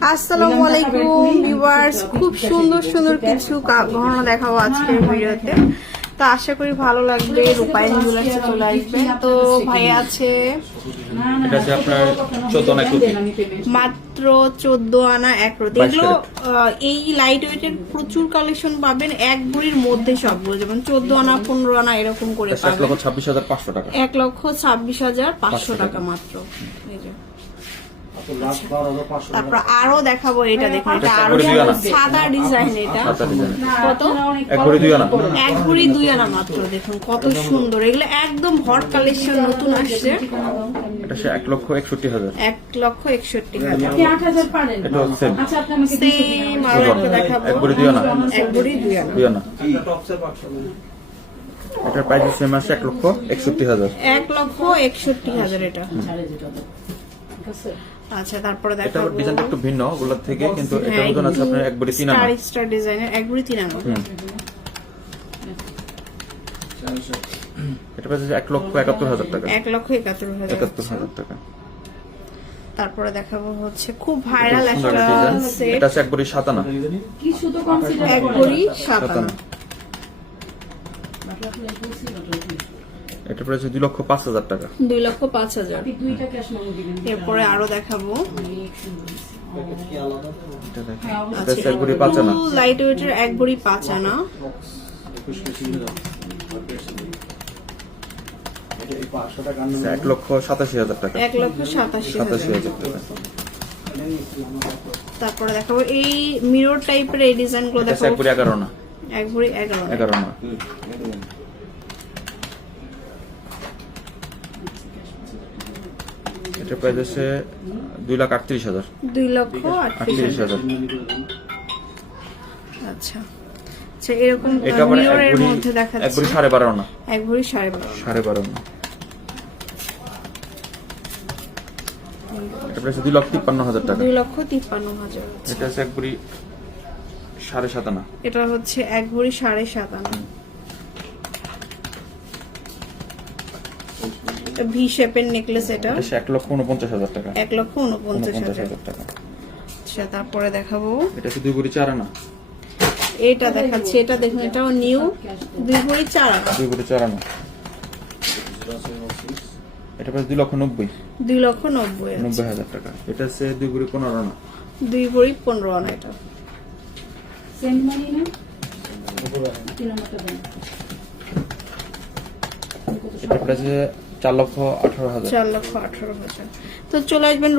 আসসালামু আলাইকুম ভিউয়ার্স, খুব সুন্দর সুন্দর কিছু গহনা দেখাবো আজকের ভিডিওতে। তো আশা করি ভালো লাগবে। রূপায়ণ জুয়েলার্সে চলে আসবে। তো ভাই আছে এটা আছে আপনার 14 আনা কুতি, মাত্র 14 আনা 1 রতি। এগুলো এই লাইট ওয়েটের প্রচুর কালেকশন পাবেন এক ভরির মধ্যে, সবগুলো যেমন 14 আনা 15 আনা এরকম করে পাবেন। 1,26,500 টাকা, 1,26,500 টাকা মাত্র। এই যে তারপর আরো দেখাবো, এটা দেখুন, এটা আরো সাদা ডিজাইন। এটা কত? 1 ভরি 2 আনা, 1 ভরি 2 আনা মাত্র। দেখুন কত সুন্দর, এগুলো একদম হট কালেকশন, নতুন আসছে। এটা সে 1,61,000, 1,61,000। এটা সেম সেম আরো একটা দেখাবো, 1 ভরি 2 আনা, 1 ভরি 2 আনা। 2 আনা। এটার প্রাইস সেম আছে 1,61,000, 1,61,000 এটা। আচ্ছা, তারপরে এটা দেখাবো, ডিজাইনটা একটু ভিন্ন ওগুলোর থেকে, কিন্তু এটার ওজন আছে আপনার 1 ভরি 3 আনা, স্টার ডিজাইনের 1 ভরি 3 আনা। এটা প্রাইস 1,71,000 টাকা, 1,71,000 টাকা। তারপরে দেখাবো হচ্ছে খুব ভাইরাল সুন্দর একটা ডিজাইন, সেট, এটা আছে 1 ভরি 7 আনা, 1 ভরি 7 আনা। এটা প্রাইস 2,05,000 টাকা, 2,05,000। এরপরে আরো দেখাবো, এটা দেখেন, এটা আছে 1 ভরি 5 আনা, লাইট ওয়েটের 1 ভরি 5 আনা। 1,87,000 টাকা, 1,87,000 টাকা। তারপরে দেখাবো এই মিরর টাইপের এই ডিজাইন গুলো এটা আছে 1 দেখাবো, ভরি 11 আনা, 1 ভরি 11 আনা। এটা প্রাইস আছে 2,38,000, 2,38,000। আচ্ছা আচ্ছা, এরকম এটা আবার মিররের 1 মধ্যে দেখাচ্ছে, ভরি 12.5 আনা, 1 ভরি 12.5। 12.5 আনা। এটা প্রাইস 2,53,000 টাকা, 2,53,000। এটা আছে 1 ভরি 7.5 আনা, এটা হচ্ছে 1 ভরি 7.5 আনা। ভি শেপের নেকলেস, এটা এটা 1,49,000 টাকা, 1,49,000 টাকা। আচ্ছা, তারপরে দেখাবো, এটা আছে 2 ভরি 4 আনা, এটা দেখাচ্ছি, এটা দেখুন, এটাও নিউ, 2 ভরি 4 আনা, 2 ভরি 4 আনা। এটা প্রাইস 2,90,000, 2,90,000। টাকা। এটা আছে 2 ভরি 15 আনা, 2 ভরি 15 আনা। এটা এটা প্রাইস 4,18,000, 4,18,000। তো চলে আসবেন